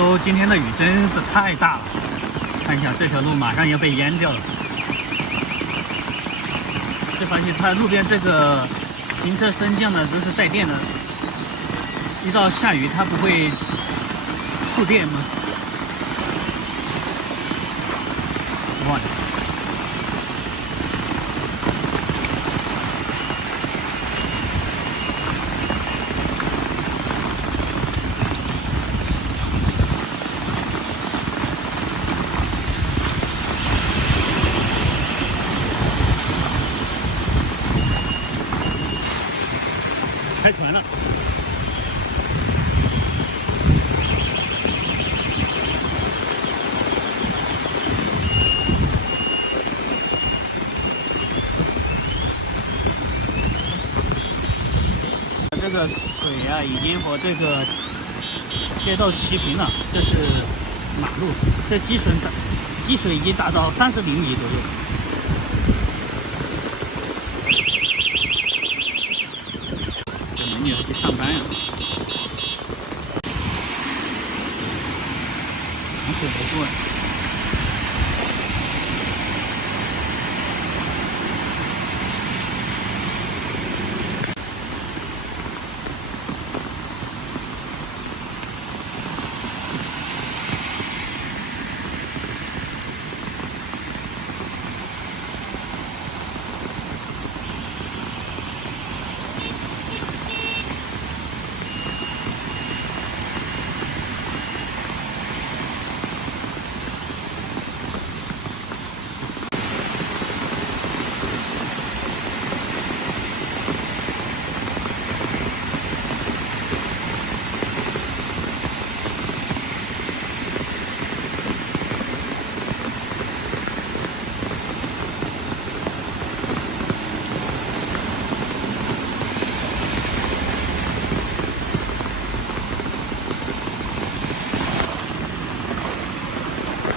州今天的雨真是太大了，看一下这条路马上要被淹掉了。就发现它路边这个行车升降呢都是带电的，一到下雨它不会触电吗？哇！开船了。这个水啊，已经和这个街道齐平了。这是马路，这积水已经达到30厘米左右。这美女要去上班呀，水不过。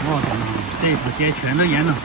我的妈！这条街全都淹了。